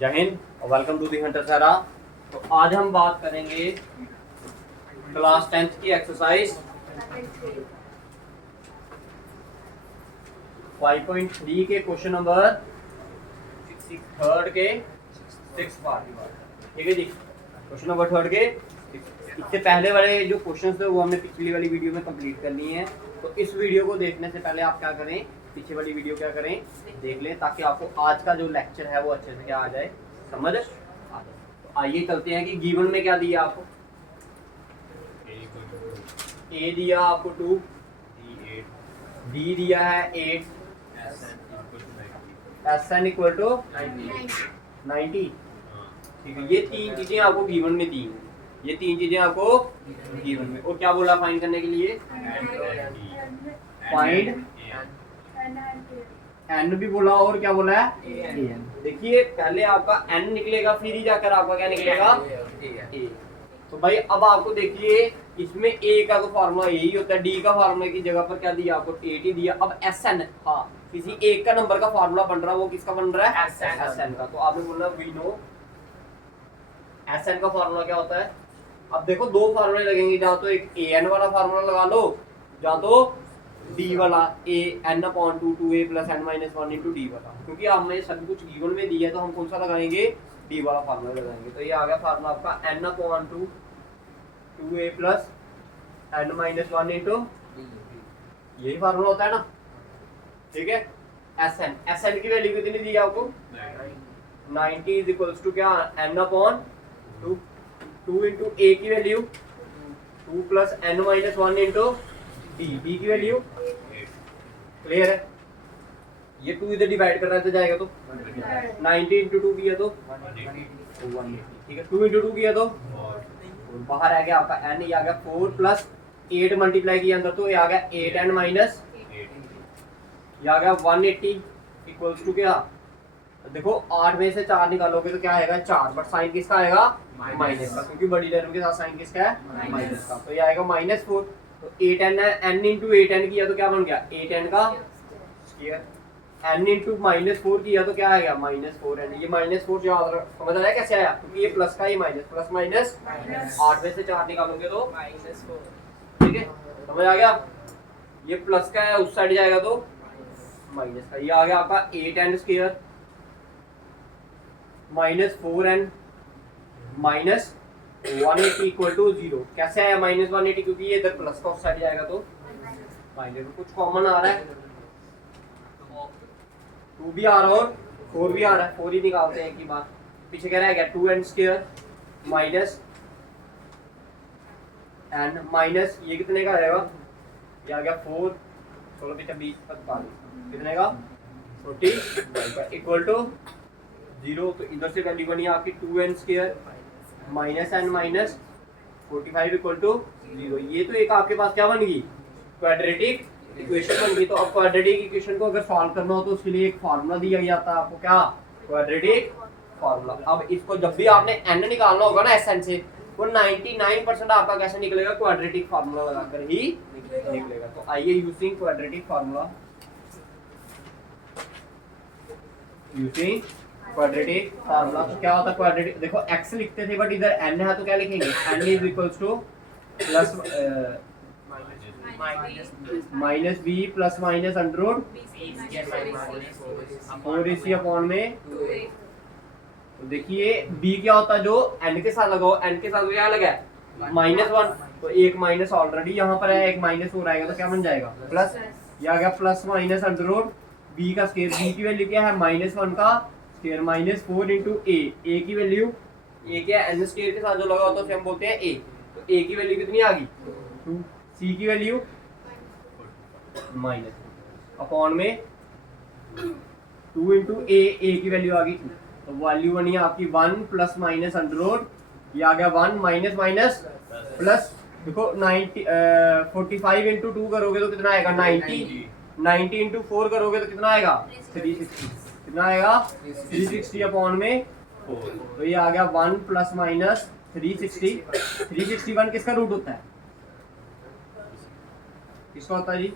जय हिंद और welcome to the Hunter सारा। तो आज हम बात करेंगे क्लास 10th की एक्सरसाइज 5.3 के क्वेश्चन नंबर थर्ड के 6 पार्ट। ठीक है जी, क्वेश्चन नंबर थर्ड के इससे पहले वाले जो क्वेश्चन थे वो हमने पिछली वाली वीडियो में कंप्लीट कर लिए हैं। तो इस वीडियो को देखने से पहले आप क्या करें, पीछे वाली वीडियो क्या करें देख लें, ताकि आपको आज का जो लेक्चर है वो अच्छे से क्या आ जाए, समझ आ जाए। तो आइए चलते हैं कि गिवन में क्या दिया आपको। ए दिया आपको 2, डी दिया है 8, एसएन इक्वल टू 90। ठीक है, ये तीन चीजें आपको गिवन में दी हैं, ये तीन चीजें आपको गिवन में। और क्या बोला फाइंड करने के लिए, फाइंड एन भी बोला और क्या बोला है एन। देखिए पहले आपका एन निकलेगा, फिर ही जाकर आपका क्या निकलेगा ए। तो भाई अब आपको देखिए इसमें ए का तो फार्मूला यही होता है, डी का फार्मूला की जगह पर क्या दिया आपको 8 ही दिया। अब एस एन, हाँ किसी एक का नंबर का फार्मूला बन रहा है, वो किसका बन रहा है एस एन का। तो आपने बोलना वी नो एस एन का फार्मूला क्या होता है। अब देखो दो फार्मूले लगेंगे, जहाँ तो एक ए एन वाला फार्मूला लगा लो, जहाँ तो डी वाला a n upon 2 2a plus n minus 1 into d वाला। क्योंकि हमें सब कुछ गिवन में दिया है तो हम कौन सा लगाएंगे, डी वाला फार्मूला लगाएंगे। तो ये आ गया फार्मूला आपका n upon 2a plus n minus 1 into, यही फार्मूला होता है ना। ठीक है, एस एन की वैल्यू कितनी दी है आपको 90 इज इक्वल्स टू क्या एन अपॉन 2 इंटू ए की value 2 plus n minus 1 into d की वैल्यू। क्लियर है, ये 2 इधर डिवाइड कर रहा है तो जाएगा तो 90 इंटू 2 किया तो 180। ठीक है, 2 इंटू 2 किया तो बाहर आ गया आपका n, ये आ गया 4 प्लस 8 मल्टीप्लाई किया अंदर तो ये आ गया 8 एंड माइनस, ये आ गया 180 इक्वल्स टू क्या। देखो 8 में से 4 निकालोगे तो क्या आएगा 4, बट साइन किसका आएगा माइनस का, क्योंकि बड़ी टर्म के साथ साइन किसका है माइनस का। तो ये आएगा -4। तो 8n है, n इंटू 8n किया तो क्या बन गया 8n का स्क्वायर, n इंटू -4 किया तो क्या आएगा -4n। ये -4 याद रख, समझ आया कैसे आया, क्योंकि ये प्लस का ही माइनस, प्लस माइनस 8 में से 4 निकालोगे तो -4। ठीक है, समझ आ गया। ये प्लस का है, उस साइड जाएगा तो माइनस का। ये आ गया आपका 8n square -4n minus 180 equal to 0। कैसे आया -180, क्योंकि ये इधर प्लस का उस साइड जाएगा तो माइनस। कुछ कॉमन आ रहा है, 2 भी आ रहा है और 4 भी आ रहा है, 4 ही निकालते हैं एक ही बार। पीछे कह रहा है क्या 2n square minus n minus ये कितने का आएगा, ये आ गया 4 16 पीछे 20 45 कितने का 40 इक्वल टू 0। तो इधर से वैल्यू बनी आपकी 2n square minus n minus 45 equal to 0। ये तो एक आपके पास क्या बन गई क्वाड्रेटिक इक्वेशन बन गई। तो अब क्वाड्रेटिक इक्वेशन को अगर सॉल्व करना हो तो उसके लिए एक फार्मूला दिया गया था आपको, क्या क्वाड्रेटिक फार्मूला। अब इसको जब भी आपने n निकालना होगा ना एस एन से, वो 99% आपका कैसे निकलेगा क्वाड्रेटिक फार्मूला लगाकर ही निकलेगा। तो आइए using quadratic formula, using quadratic formula. तो क्या होता है क्वाड्रेटिक, देखो x लिखते थे बट इधर n है तो क्या लिखेंगे n is equals to plus minus b plus minus under root 4ac upon में। तो देखिए b क्या होता है, जो n के साथ लगाओ, n के साथ क्या लगा है -1, तो एक माइनस ऑलरेडी यहाँ पर है, एक माइनस हो रहेगा तो क्या बन जाएगा प्लस। ये आ गया plus minus under root b का स्क्वायर, b की वैल्यू क्या है -1 का स्क्वायर -4 इंटू a की वैल्यू a क्या है n स्क्वायर के साथ जो लगा होता है उसे हम बोलते हैं a। तो a की वैल्यू कितनी आ गई 2, c की वैल्यू माइनस अपॉन में 2 इंटू a की वैल्यू आ गई 2, तो वैल्यू बनी आपकी 1 प्लस माइनस अंडर रूट, ये आ गया 1 माइनस माइनस प्लस। देखो 45 इंटू 2 करोगे तो कितना आएगा 90 इंटू 4 करोगे तो कितना आएगा 360, कितना आएगा 360 अपॉन में 4। तो ये आ गया 1 प्लस माइनस 360। 361 किसका रूट होता है, किसका होता है जी।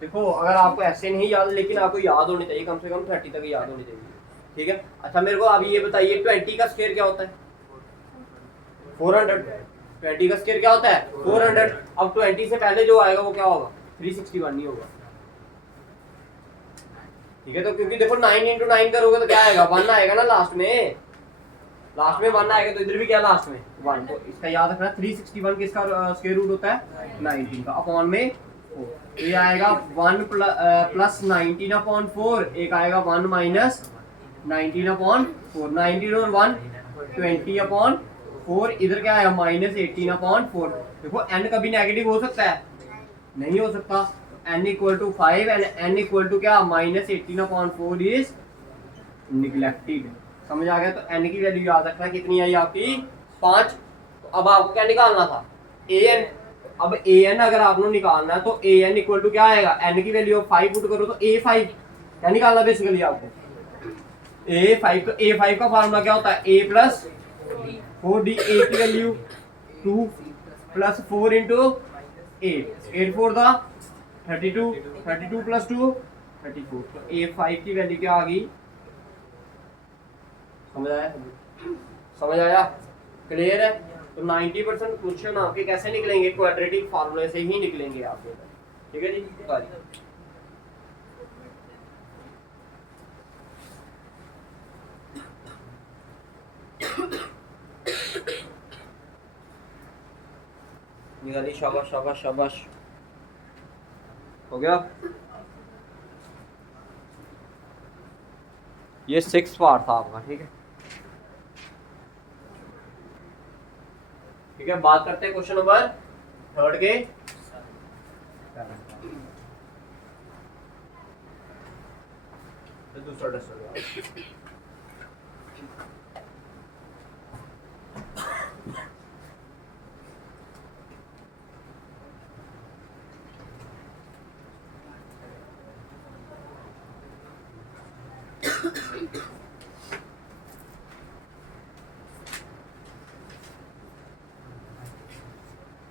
देखो अगर आपको ऐसे नहीं याद, लेकिन आपको याद होनी चाहिए, कम से कम 30 तक याद होनी चाहिए। ठीक है। अच्छा मेरे को अभी ये बताइए 20 का स्क्वायर क्या होता है? 400। 20 का स्क्वायर क्या होता है? 400। अब 20 से पहले जो आएगा वो क्या होगा? 361 नहीं होगा। ठीक है, तो क्योंकि देखो 9 इंटू 9 करोगे तो क्या आएगा? 1 आएगा ना लास्ट में। लास्ट में 1 आएगा, तो इधर भी क्या लास्ट में 1। तो इसका याद रखना 361 किसका स्क्वायर रूट होता है? 19 का, अपॉन में 4। तो ये आएगा 1 प्लस 19 अपॉन 4, एक आएगा 1 माइनस 19 अपॉन 4। 19 और 1 20 अपॉन 4, इधर क्या आएगा? Minus 18 upon 4। देखो n कभी नेगेटिव हो सकता है? नहीं हो सकता। n equal to 5 and n equal to क्या? Minus 18 upon 4 is neglected. समझ आ गया? तो n की वैल्यू याद रखना कितनी आई आपकी? 5। तो अब आपको क्या निकालना था? an। अब an अगर आपने निकालना है तो an इक्वल टू क्या आएगा? n की वैल्यू 5 पुट करो तो a5 क्या निकालना बेसिकली आपको? a5। तो a5 का फार्मूला क्या होता है? a plus 4d। a की वैल्यू 2 प्लस 4 इंटू 8। 8 4 दा 32। 32 प्लस 2 34। तो a5 की वैल्यू क्या आ गई? समझ आया? समझ आया? क्लियर है? तो 90% क्वेश्चन आपके कैसे निकलेंगे? क्वाड्रेटिक फार्मूले से ही निकलेंगे आपके। ठीक है जी। निकाली। शाबाश शाबाश शाबाश। हो गया? ये 6 पार्ट था आपका। ठीक है, ठीक है। बात करते हैं क्वेश्चन नंबर 3 के। दूसरा टेस्ट।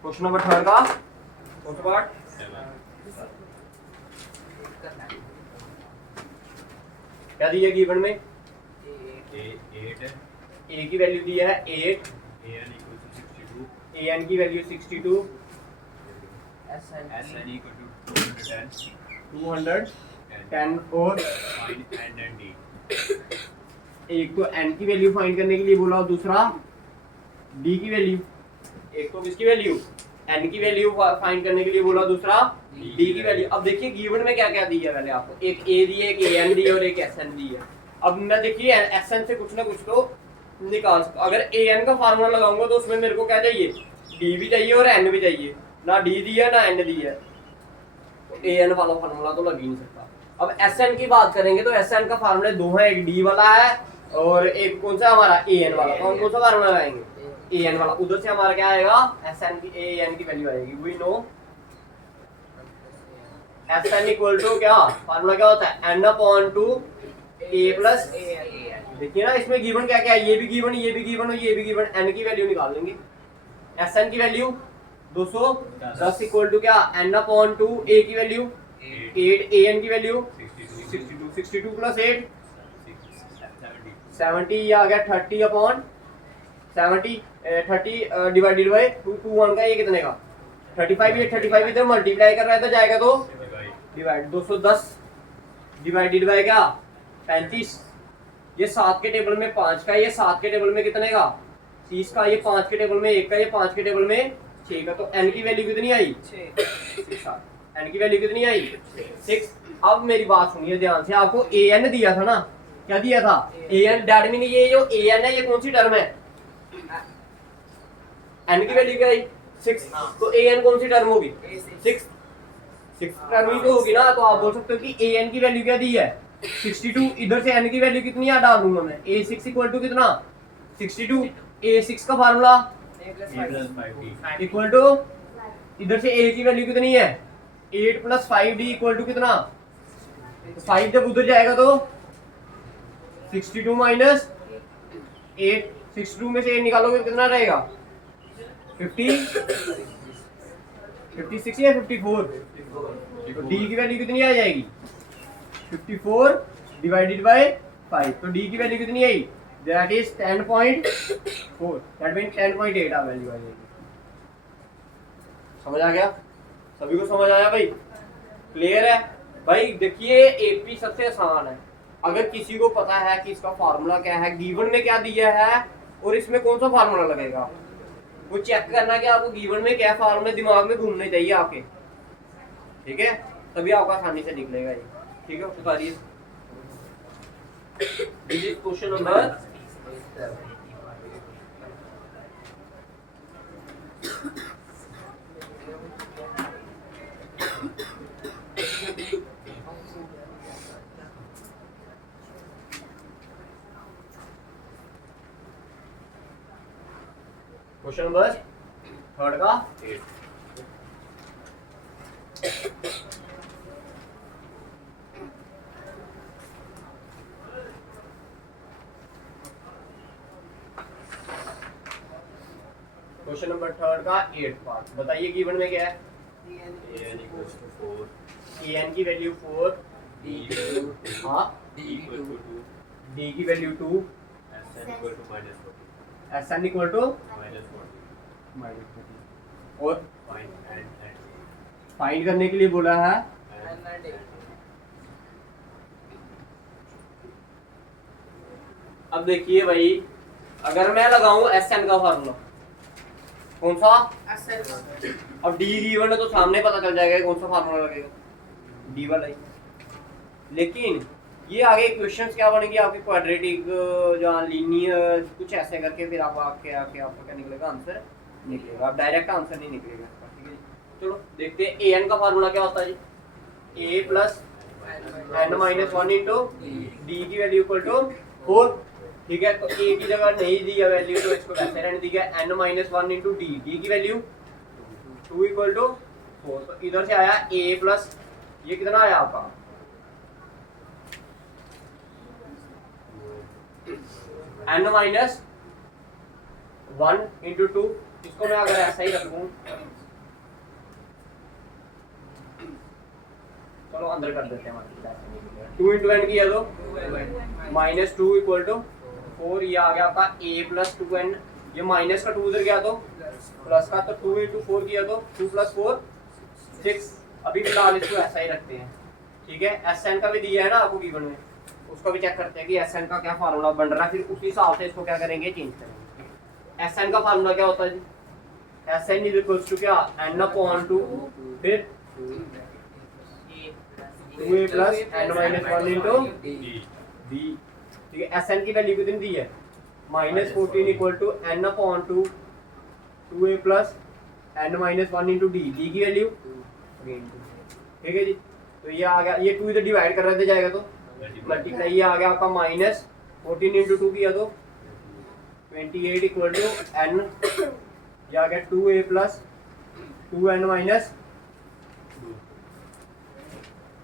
क्वेश्चन नंबर 3 का कौन सा पार्ट? क्या दिया गिवन में? a की वैल्यू दी है 8, an की वैल्यू 62, SN equal to 210 210 और D. एक तो n की वैल्यू फाइंड करने के लिए बोला और दूसरा d की वैल्यू। एक तो किसकी वैल्यू? n की वैल्यू फाइंड करने के लिए बोला, दूसरा d की वैल्यू। अब देखिए गिवन में क्या क्या दी है। पहले आपको एक a दी है, एक an दी है और एक sn दी है। अब मैं देखिए sn से कुछ ना कुछ तो निकाल सकता। अगर an का फार्मूला लगाऊंगा तो उसमें मेरे को क्या चाहिए? d भी चाहिए और n भी चाहिए। ना d दी है ना n दी है, तो an वाला फार्मूला तो लग ही नहीं सकता। अब sn की बात करेंगे तो sn का फार्मूला दो है, एक d वाला है और एक कौन सा हमारा an वाला। तो हम कौन सा फार्मूला लगाएंगे? an वाला। उधर से हमारा क्या आएगा? sn की an की वैल्यू आएगी। We know sn equal to क्या फार्मूला क्या होता है? n upon 2 a plus. देखिए ना इसमें गिवन क्या क्या है? ये भी गिवन, ये भी गिवन और ये भी गिवन। n की वैल्यू निकाल लेंगे। sn की वैल्यू 210 इक्वल टू क्या? n अपॉन 2 a की वैल्यू 8, an की वैल्यू 62 प्लस 8 70। ये आ गया 30 अपॉन 70। 30 डिवाइडेड बाय 2 1 का ये कितने का? 35। ये 35 इधर मल्टीप्लाई कर रहा है तो जाएगा तो डिवाइड। 210 डिवाइडेड बाय क्या? 35। ये 7 के टेबल में 5 का, ये 7 के टेबल में कितने का? 30 का। ये 5 के टेबल में 1 का, ये 5 के टेबल में 6 का। तो n की वैल्यू कितनी आई? 6। n की वैल्यू कितनी आई? 6। अब मेरी बात सुनिए ध्यान से। आपको an दिया था ना? क्या दिया था? an। डैट मीन ये जो an है ये कौन सी टर्म है? n की वैल्यू क्या आई? 6। तो an कौन सी टर्म होगी? 6 टर्म ही तो होगी ना। तो आप बोल सकते हो कि an की वैल्यू क्या दी है? 62। इधर से n की वैल्यू कितनी आ डाल दूंगा मैं? a6 इक्वल टू कितना? 62। a6 का फार्मूला इक्वल टू इधर से a की वैल्यू कितनी है? 8 प्लस 5d इक्वल टू कितना? 5 जब उधर जाएगा तो 62 माइनस 8। 62 में से 8 निकालोगे तो कितना रहेगा? 50 56 या 54। तो d की वैल्यू कितनी आ जाएगी? 54 डिवाइडेड बाय 5, तो डी की वैल्यू कितनी आई, that is 10.4, that mean 10.8 value आ जाएगी। समझ आ गया, सभी को समझ आया भाई, क्लियर है भाई। देखिए एपी सबसे आसान है, अगर किसी को पता है कि इसका फार्मूला क्या है, गिवन में क्या दिया है और इसमें कौन सा फार्मूला लगेगा, वो चेक करना कि आपको गिवन में क्या फार्मूले दिमाग में घूमने चाहिए आपके, ठीक है, तभी आपका आसानी से निकलेगा ये, ठीक है। उतारिए, दिस इज क्वेश्चन नंबर 3 का 8। क्वेश्चन नंबर 3 का 8 पार्ट, बताइए गिवन में क्या है, an equals to 4, an की वैल्यू 4, हाँ, d equal to 2, d की value 2, sn equal to -40, sn equal to -40, और find and फाइंड करने के लिए बोला है, अब देखिए भाई, अगर मैं लगाऊं sn का फार्मूला, कौन सा, अब डी गिवन है तो सामने पता चल जाएगा कौन सा फार्मूला लगेगा, डी वाला ही। लेकिन ये आगे क्वेश्चंस क्या बनेंगे आपके, क्वाड्रेटिक या लीनियर, कुछ ऐसे करके फिर आप आके आपका क्या निकलेगा, आंसर निकलेगा, अब डायरेक्ट आंसर नहीं निकलेगा इसका, ठीक है। चलो देखते हैं an का फार्मूला क्या होता है जी, a plus n-1 into d की वैल्यू इक्वल टू 4, ठीक है। तो a की जगह नहीं दी है वैल्यू तो इसको वैसे रहने दी है, n-1 इंटू डी, डी की वैल्यू 2 इक्वल टू 4, तो इधर से आया a प्लस, ये कितना आया आपका, n-1 इंटू 2, इसको मैं अगर ऐसा ही रखूं, चलो अंदर कर देते हैं, 2 इंटू n किया तो -2 इक्वल टू 4, ये आ गया आपका a प्लस 2n, ये माइनस का 2 उधर गया तो प्लस का, तो 2 इंटू 4 किया तो 2 प्लस 4 6, अभी फिलहाल इसको ऐसा ही रखते हैं, ठीक है। sn का भी दिया है ना आपको गिवन में, उसको भी चेक करते हैं कि sn का क्या फार्मूला बन रहा है, फिर उसी हिसाब से इसको क्या करेंगे, चेंज करेंगे। sn का फार्मूला क्या होता है जी, sn इज इक्वल्स टू क्या, n/2, फिर 2a plus n-1 into d, ठीक है। sn की वैल्यू कितनी दी है, -14 equal to n/2 2a plus n-1 into d, d की वैल्यू 3, ठीक है जी। तो ये आ गया, ये 2 इधर डिवाइड कर रहे थे जाएगा तो मल्टीप्लाई, ये आ गया आपका -14 इंटू 2 किया तो 28 इक्वल टू n, ये आ गया 2a plus 2n minus,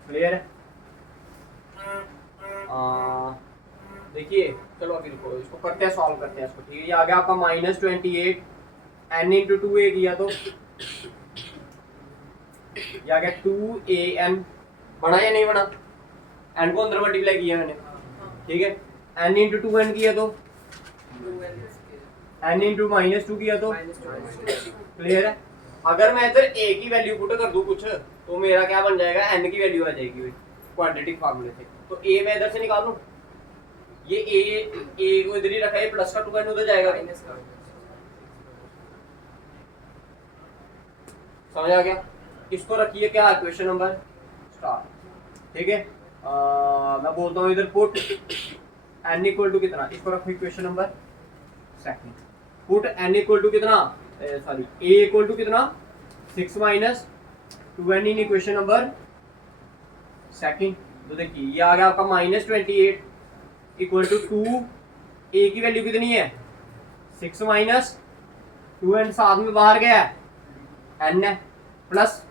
clear है। देखिए चलो अभी रुको, इसको करते हैं, सॉल्व करते हैं इसको, ठीक है। ये आ गया आपका -28, n इंटू 2a किया तो ये आ गया 2an, बना या नहीं बना, n को अंदर मल्टीप्लाई किया मैंने, ठीक है। n इंटू 2n किया तो n इंटू -2 किया तो, क्लियर है। अगर मैं इधर a की वैल्यू पुट कर दूं कुछ, तो मेरा क्या बन जाएगा, n की वैल्यू आ जाएगी क्वाड्रेटिक फार्मूले से, तो a मैं इधर से निकालूं, ये a को इधर ही रखा है, प्लस का 2n उधर जाएगा, समझ आ गया। इसको रखिए क्या, क्वेश्चन नंबर स्टार्ट, ठीक है। मैं बोलता हूँ इधर पुट n इक्वल टू कितना, इसको रखो question number second, put n equal to कितना, सॉरी a इक्वल टू कितना 6 minus 2n in equation number second. तो देखिए ये आ गया आपका -28 इक्वल टू 2, a की वैल्यू कितनी है 6 माइनस 2n, साथ में बाहर गया है n है, प्लस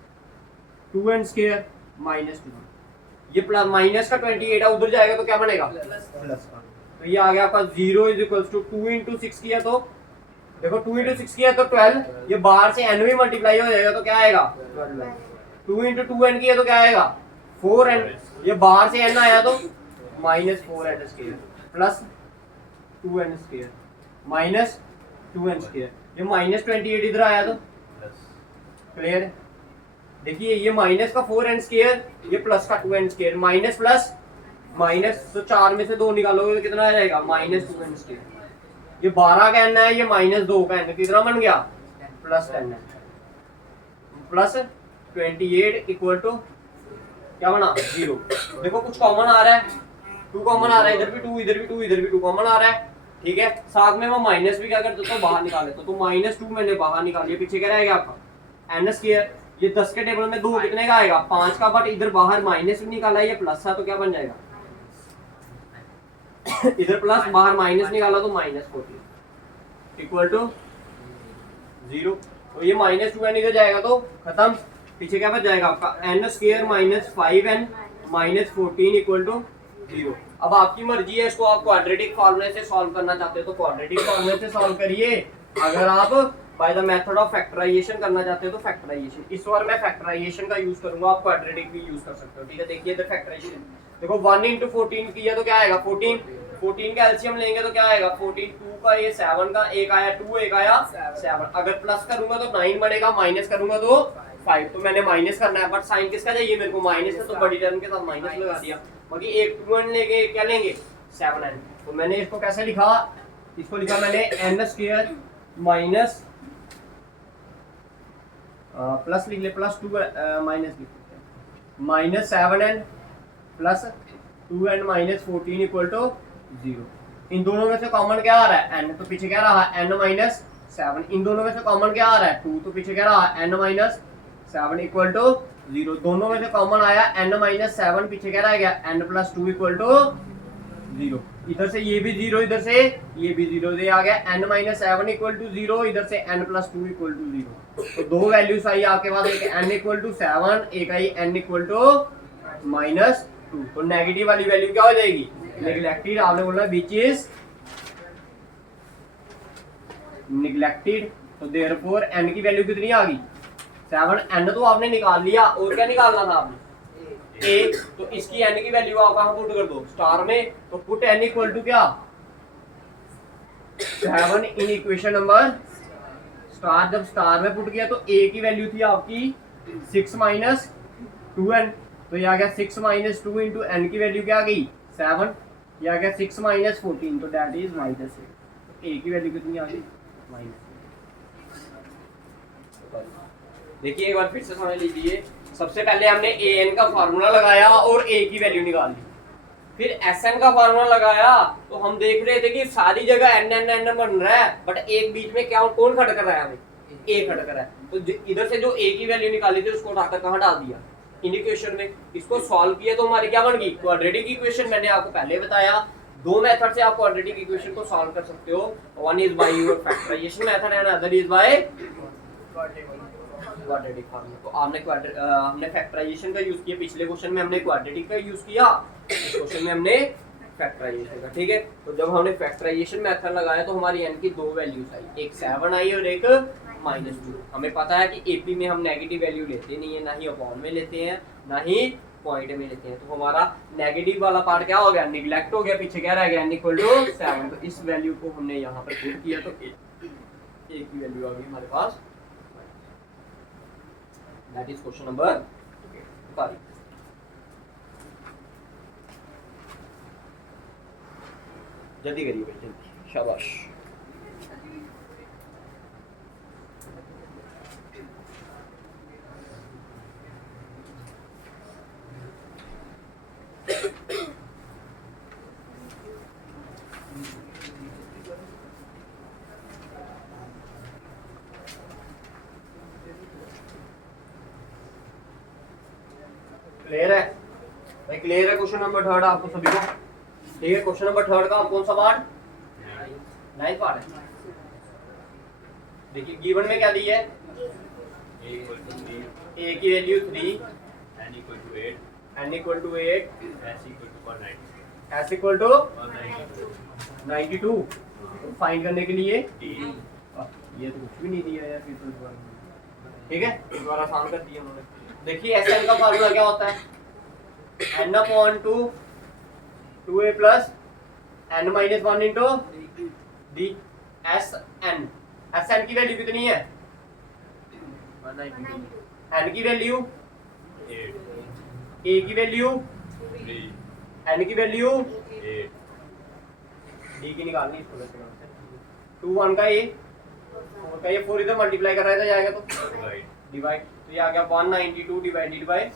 2n स्क्वायर माइनस 2, ये प्लस माइनस का 28 है, उधर जाएगा तो क्या बनेगा प्लस का, तो ये आ गया आपका 0 इज इक्वल्स टू 2 इंटू 6 किया तो देखो 2 इंटू 6 किया तो 12, ये बाहर से n भी मल्टीप्लाई हो जाएगा तो क्या आएगा 12, 2 इंटू 2n किया तो क्या आएगा 4n, ये बाहर से n आया तो minus 4n square plus 2n square minus 2n square, ये माइनस 28 इधर आया तो प्लस क्लियर है। देखिए ये माइनस का 4n स्क्वायर, ये प्लस का 2n square, minus plus minus, तो 4 में से 2 निकालोगे तो कितना आ जाएगा माइनस 2n स्क्वायर। ये 12 का n है, ये माइनस 2 का n, कितना बन गया प्लस 10 है, प्लस 28 इक्वल टू क्या बना 0। देखो कुछ कॉमन आ रहा है, 2 कॉमन आ रहा है, इधर भी 2 इधर भी 2 इधर भी 2 कॉमन आ रहा है, ठीक है। साथ में मैं माइनस भी क्या करता तो बाहर निकाले तो माइनस 2 मैंने बाहर निकाल लिया, पीछे क्या रहेगा आपका n स्क्वायर। ये 10 के टेबल में 2 कितने का आएगा 5 का, बट इधर बाहर माइनस भी निकाला है, ये प्लस था तो क्या बन जाएगा इधर प्लस बाहर माइनस निकाला तो माइनस 14 इक्वल टू 0। तो ये माइनस 2n इधर जाएगा तो खत्म, पीछे क्या बच जाएगा आपका n square minus 5n minus 14 equal to 0। अब आपकी मर्जी है, इसको आप क्वाड्रेटिक फॉर्मूले से सॉल्व करना चाहते हो तो क्वाड्रेटिक फॉर्मूले से सॉल्व करिए, अगर आप by the method of factorization करना चाहते हो तो फैक्टराइजेशन। इस बार मैं फैक्टराइजेशन का यूज करूंगा, आप क्वाड्रेटिक भी यूज कर सकते हो, ठीक है। देखिए इधर फैक्टराइजेशन देखो 1 into 14 किया तो क्या आएगा 14, 14 का एलसीएम लेंगे तो क्या आएगा 14, 2 का ये 7 का, एक आया 2 एक आया 7, अगर प्लस करूंगा तो 9 बढ़ेगा, माइनस करूंगा तो 5, तो मैंने माइनस करना है, बट साइन किसका चाहिए मेरे को माइनस है, तो बड़ी टर्म के साथ माइनस लगा दिया। बाकी एक 2n लेंगे, क्या लेंगे 7n, तो मैंने इसको कैसे लिखा, इसको लिखा मैंने n स्क्वायर माइनस प्लस लिख ले प्लस 2 माइनस लिख minus 7n plus 2n minus 14 equal to 0। इन दोनों में से कॉमन क्या आ रहा है n, तो पीछे क्या रहा n माइनस 7, इन दोनों में से कॉमन क्या आ रहा है 2, तो पीछे क्या रहा n माइनस 7 इक्वल टू 0। दोनों में से कॉमन आया n माइनस 7, पीछे क्या रह गया n प्लस 2 इक्वल टू 0। इधर से ये भी 0, इधर से ये भी 0, ये आ गया n माइनस 7 इक्वल टू 0, इधर से n प्लस 2 इक्वल टू 0। तो दो वैल्यूज आई आपके पास, एक n इक्वल टू 7, एक आई n इक्वल टू माइनस 2। तो नेगेटिव वाली वैल्यू क्या हो जाएगी नेग्लेक्टेड, आपने बोला विच इज नेग्लेक्टेड, तो देयरफॉर n की वैल्यू कितनी आ गई 7, n तो आपने निकाल लिया, और क्या निकालना था आपने a, तो इसकी n की वैल्यू आप कहां पुट कर दो स्टार में, तो पुट n इक्वल टू क्या 7 इन इक्वेशन नंबर स्टार, जब स्टार में पुट किया तो a की वैल्यू थी आपकी 6 माइनस 2n, तो ये आ गया 6 माइनस 2 इंटू n की वैल्यू क्या आ गई 7, ये आ गया 6 माइनस 14, तो दैट इज माइनस 8, a की वैल्यू कितनी आ गई माइनस। देखिए एक बार फिर से समझ लीजिए, सबसे पहले हमने an का फार्मूला लगाया और a की वैल्यू निकाल ली, फिर sn का फार्मूला लगाया, तो हम देख रहे थे कि सारी जगह n n n बन रहा है, बट एक बीच में क्या कौन खड़ा कर रहा है हमें a खड़ा कर रहा है, तो इधर से जो a की वैल्यू निकाली थी उसको उठाकर कहाँ डाल दिया इन इक्वेशन में। इसको सॉल्व किया तो हमारी क्या बन गई क्वाड्रेटिक इक्वेशन। मैंने आपको पहले बताया दो मेथड से आप क्वाड्रेटिक इक्वेशन को सॉल्व कर सकते हो, one is by your factorization method and other is by quadratic formula. तो हमने फैक्टराइजेशन का यूज किया, पिछले क्वेश्चन में हमने क्वाड्रेटिक का यूज किया, इस क्वेश्चन में हमने फैक्टराइजेशन का, ठीक है। तो जब हमने फैक्टराइजेशन मेथड लगाया तो हमारी n की दो वैल्यूज आई, एक 7 आई और एक -2। हमें पता है कि एपी में हम नेगेटिव वैल्यू लेते नहीं है, ना ही अपॉन में लेते हैं, ना ही पॉइंट में लेते हैं, तो हमारा नेगेटिव वाला पार्ट क्या हो गया निगलेक्ट हो गया, पीछे क्या रह गया n इक्वल टू 7। तो इस वैल्यू को हमने यहाँ पर पुट किया तो a की वैल्यू आ गई हमारे पास, दैट इज क्वेश्चन नंबर 5। जल्दी करिए भाई जल्दी, शाबाश। क्लियर है भाई, क्लियर है क्वेश्चन नंबर 3 आपको सभी को, ठीक है। क्वेश्चन नंबर 3 का कौन सा पार्ट 9th पार्ट है। देखिए गिवन में क्या दी है a equal to 3, a की value 3, n equal to 8, n equal to 8, s equal to 190, s equal to 192, 92। तो फाइंड करने के लिए t, ये तो कुछ भी नहीं दिया यार, फिर तो ठीक है, दोबारा आसान कर दिया उन्होंने। देखिए Sn का फार्मूला क्या होता है n/2 2a plus n minus 1 into d s n. S n की वैल्यू कितनी है? 192 n की वैल्यू, 8, a की वैल्यू, 3, n की वैल्यू, 8, d की निकालनी इसको वैसे 2 1 का a, 4 का ये 4 इधर मल्टीप्लाई कर रहा है तो जाएगा तो divide, डिवाइड, तो ये आ गया 192 डिवाइडेड बाय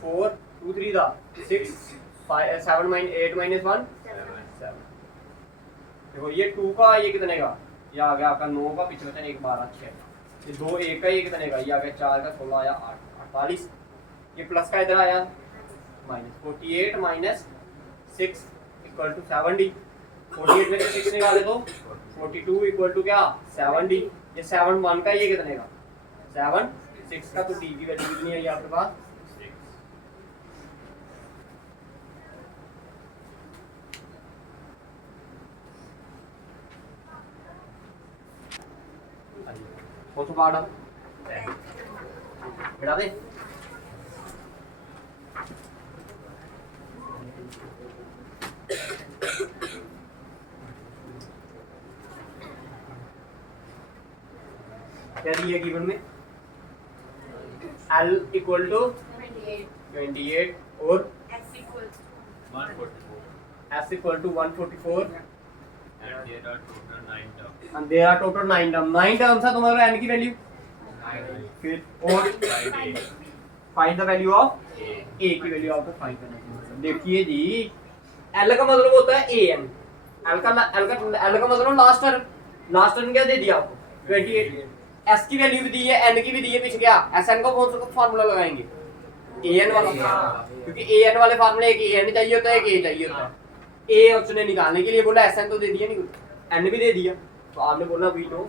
4, 2 3 दा 6, 5 7 8 माइनस 1 7, 7। देखो ये 2 का ये कितने का, ये आ गया आपका 9 का, पीछे बचा 1 12 6, ये 2 1 का ये कितने का, ये आ गया 4 का 16 आया 8 48, ये प्लस का इधर आया माइनस 48 माइनस 6 इक्वल टू 70। 48 में से 6 निकाले तो 42 इक्वल टू क्या 70। ये 7 1 का ये कितने का 7 6 का, तो डी की वैल्यू कितनी है ये आपके पास 6, कौन सा पार्ट है 10, बेटा दे क्या दिया गिवन में L इक्वल टू 28 और 144, S equal to 144 and there are total 9 terms. and there are total 9 term 9 terms है तुम्हारा n की वैल्यू, फिर और Find A, find the value of A, a की वैल्यू आपको फाइंड करनी है। देखिए जी l का मतलब होता है an, l का मतलब लास्ट टर्म क्या दे दिया आपको 28, s की वैल्यू भी दी है n की भी दी है, पीछे क्या sn का कौन सा फार्मूला लगाएंगे an वाला, क्योंकि an वाले फार्मूले एक an चाहिए होता है एक a चाहिए होता है। a ऑप्शन निकालने के लिए बोला sn तो दे दिया नहीं, n भी दे दिया, तो आपने बोला we know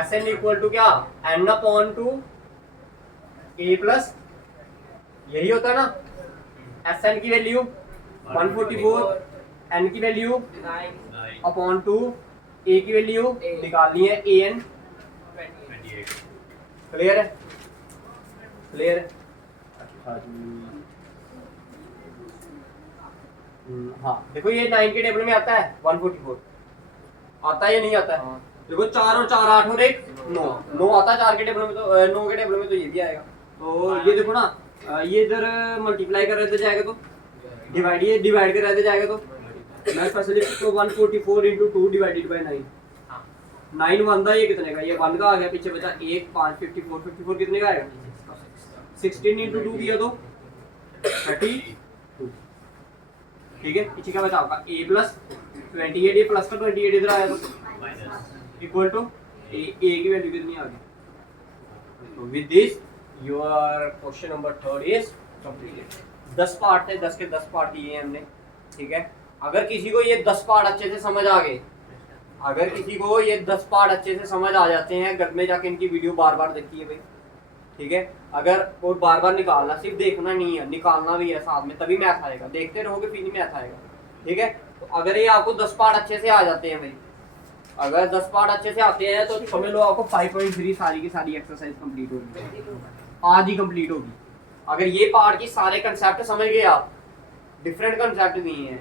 sn equal to क्या n अपॉन 2 a प्लस, यही होता है ना sn की वैल्यू 144, n की वैल्यू 9, अपॉन 2, a की वैल्यू निकालनी है an। 28, क्लियर है, क्लियर है। अच्छा जी हाँ देखो ये 9 के टेबल में आता है 144, आता है या नहीं आता है? देखो 4 और 4 8 और 1 9, 9 आता है 4 के टेबल में, तो 9 के टेबल में तो ये भी आएगा। तो ये देखो ना ये इधर मल्टीप्लाई कर रहे थे जाएगा तो डिवाइड कर रहे थे जाएगा तो मैं स्पेशलिस्ट को 144 इंटू 2 डिवाइडेड बाई 9 9 1 था, ये कितने का, ये 1 का आ गया, पीछे बचा 1 5 54 कितने का आएगा 16 इंटू 2 किया तो 32, ठीक है। पीछे क्या बचा आपका a प्लस 28, ये प्लस का 28 इधर आया तो minus, इक्वल टू a की वैल्यू कितनी आ गई। तो with this your question number 3 is completed. 10 part थे, 10 के 10 पार्ट किए हैं हमने, ठीक है। अगर किसी को ये 10 पार्ट अच्छे से समझ आ गए, अगर किसी को ये 10 पार्ट अच्छे से समझ आ जाते हैं, घर में जाके इनकी वीडियो बार बार देखिए भाई, ठीक है। अगर और बार बार निकालना, सिर्फ देखना नहीं है, निकालना भी है साथ में, तभी मैथ आएगा। देखते रहोगे फिर नहीं मैथ आएगा, ठीक है। तो अगर ये आपको 10 पार्ट अच्छे से आ जाते हैं भाई, अगर 10 पार्ट अच्छे से आते हैं तो समझ लो आपको 5.3 सारी की सारी एक्सरसाइज कंप्लीट होगी, आज ही कंप्लीट होगी। अगर ये पार्ट की सारे कंसेप्ट समझ गए आप, डिफरेंट कंसेप्ट नहीं है,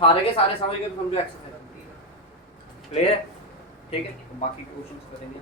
सारे के सारे समझ गए तो समझो एक्सरसाइज क्लियर है, ठीक है। तो बाकी क्वेश्चंस करेंगे।